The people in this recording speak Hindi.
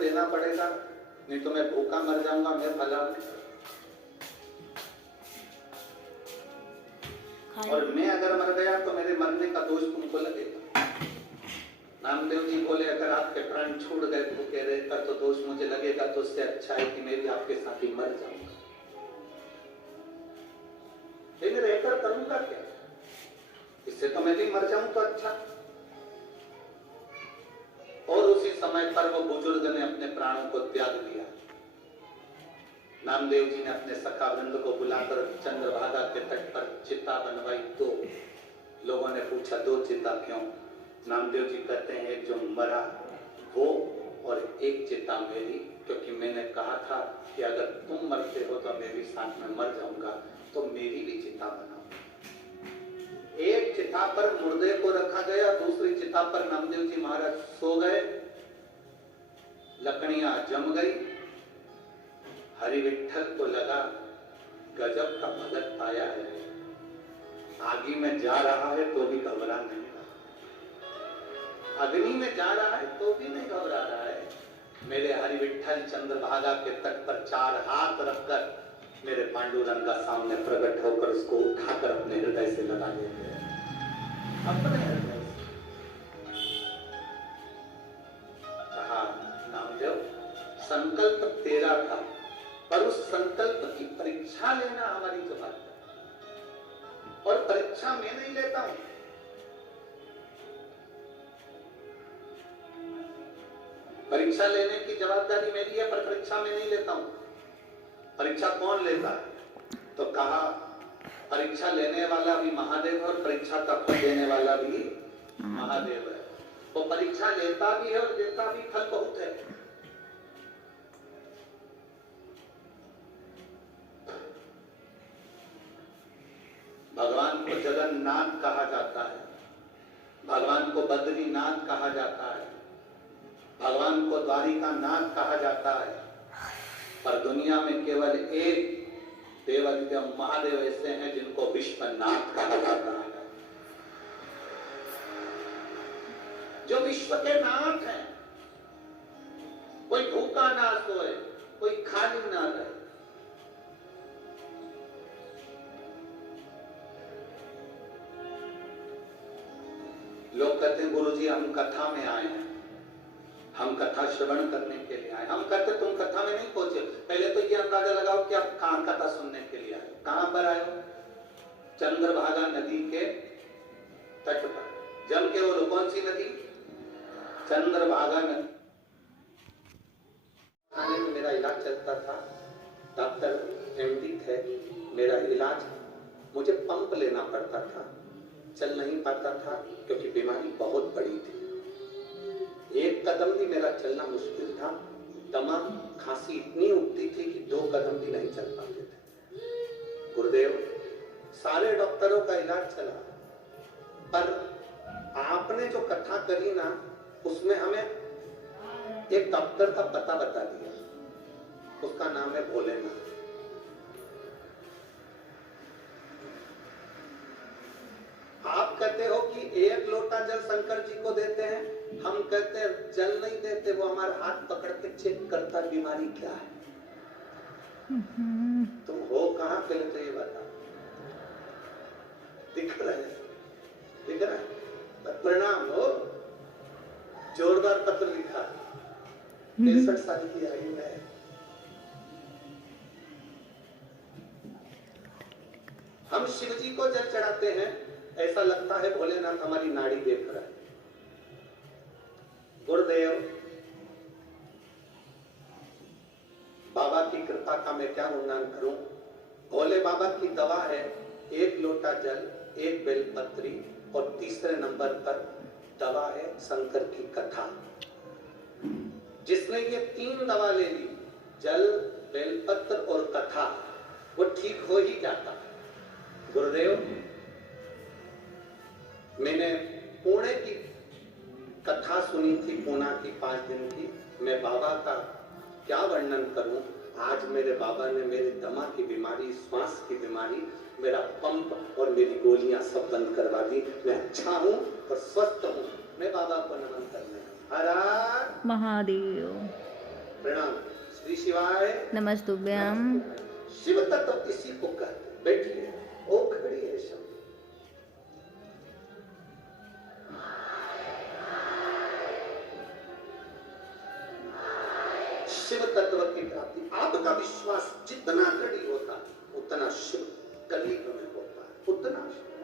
देना पड़ेगा, नहीं तो मैं भूखा मर जाऊंगा, मैं फला। और मैं अगर मर गया तो मेरे मरने का दोष तुमको लगेगा। नामदेव जी बोले अगर आपके प्राण छूट गए भूखे रहकर तो दोष मुझे लगेगा, तो उससे अच्छा है कि मैं भी आपके साथ ही मर जाऊंगा। लेकिन रहकर करूंगा क्या, इससे तो मैं भी मर जाऊं तो अच्छा। और उसी समय पर वो बुजुर्ग ने अपने प्राणों को त्याग दिया। नामदेव जी ने अपने सखा वृंद को बुलाकर चंद्रभागा के तट पर चिता बनवाई। दो लोगों ने पूछा दो चिता क्यों? नामदेव जी कहते हैं एक जो मरा वो और एक चिता मेरी, क्योंकि मैंने कहा था कि अगर तुम मरते हो तो मैं भी साथ में मर जाऊंगा, तो मेरी भी चिता बनाओ। एक चिता पर मुर्दे को रखा गया, दूसरी चिता पर नामदेव जी महाराज सो गए। लकड़ियां जम गई। हरि विठ्ठल को लगा गजब का भगत पाया है, आगी में जा रहा है तो भी घबरा नहीं रहा, अग्नि में जा रहा है तो भी नहीं घबरा रहा है। मेरे हरि विठ्ठल चंद्रभागा के तट पर चार हाथ रखकर मेरे पांडुरंगा सामने प्रकट होकर उसको उठाकर अपने हृदय से लगा देते हैं, अपने हृदय से। कहा नामदेव संकल्प तेरा था, पर उस संकल्प की परीक्षा लेना हमारी जवाबदारी, और परीक्षा मैं नहीं लेता हूं। परीक्षा लेने की जवाबदारी मेरी है, पर परीक्षा मैं नहीं लेता हूं। परीक्षा कौन लेता है? तो कहा परीक्षा लेने वाला भी महादेव है और परीक्षा का फल देने वाला भी महादेव है। वो परीक्षा लेता भी है और देता भी, फल बहुत है। भगवान को जगन्नाथ कहा जाता है, भगवान को बद्रीनाथ कहा जाता है, भगवान को द्वारिकानाथ कहा जाता है, पर दुनिया में केवल एक देवादिदेव महादेव ऐसे हैं जिनको विश्वनाथ कहा जाता है, जो विश्व के नाथ हैं। कोई भूखा ना सोए, कोई खाली ना रहे। लोग कहते हैं गुरुजी हम कथा में आए हैं, हम कथा श्रवण करने के लिए आए। हम कहते तुम कथा में नहीं पहुंचे, पहले तो ये अंदाजा लगाओ कि आप कहां कथा सुनने के लिए आए। कहां पर आए हो? चंद्रभागा नदी के तट पर। जम के वो कौन सी नदी? चंद्रभागा नदी। खाने में मेरा इलाज चलता था, डॉक्टर एमडी थे, मेरा इलाज, मुझे पंप लेना पड़ता था, चल नहीं पाता था क्योंकि बीमारी बहुत बड़ी थी। एक कदम भी मेरा चलना मुश्किल था, दमा खांसी इतनी उठती थी कि 2 कदम भी नहीं चल पाते थे। गुरुदेव सारे डॉक्टरों का इलाज चला, पर आपने जो कथा करी ना उसमें हमें एक डॉक्टर का पता बता दिया, उसका नाम है भोलेनाथ। आप कहते हो कि 1 लोटा जल शंकर जी को देते हैं, हम कहते हैं जल नहीं देते, वो हमारा हाथ पकड़ के चेक करता बीमारी क्या है। तुम हो कहां पहले तो ये बता। दिख रहा है? प्रणाम हो। जोरदार पत्र लिखा, 63 साल की आयु है। हम शिव जी को जल चढ़ाते हैं, ऐसा लगता है भोलेनाथ हमारी नाड़ी देख रहा है। गुरुदेव बाबा की कृपा का मैं क्या वर्णन करूं। भोले बाबा की दवा है 1 लोटा जल, 1 बेलपत्री, और तीसरे नंबर पर दवा है शंकर की कथा। जिसने ये 3 दवा ले ली, जल, बेलपत्र और कथा, वो ठीक हो ही जाता है। गुरुदेव मैंने पुणे की कथा सुनी थी, पूना की 5 दिन की। मैं बाबा का क्या वर्णन करूं। आज मेरे बाबा ने मेरे दमा की बीमारी, श्वास की बीमारी, मेरा पंप और मेरी गोलियां सब बंद करवा दी। मैं अच्छा हूं और स्वस्थ हूं। मैं बाबा को नमन करने हर हर महादेव। प्रणाम। श्री शिवाय नमस्तुभ्यम। शिव तत्व इसी को कहते हैं। बैठिए, ओ खड़ी है शब्द। शिव तत्व की प्राप्ति, आपका विश्वास जितना दृढ़ होता उतना शिव कलियुग में होता है, उतना शिव।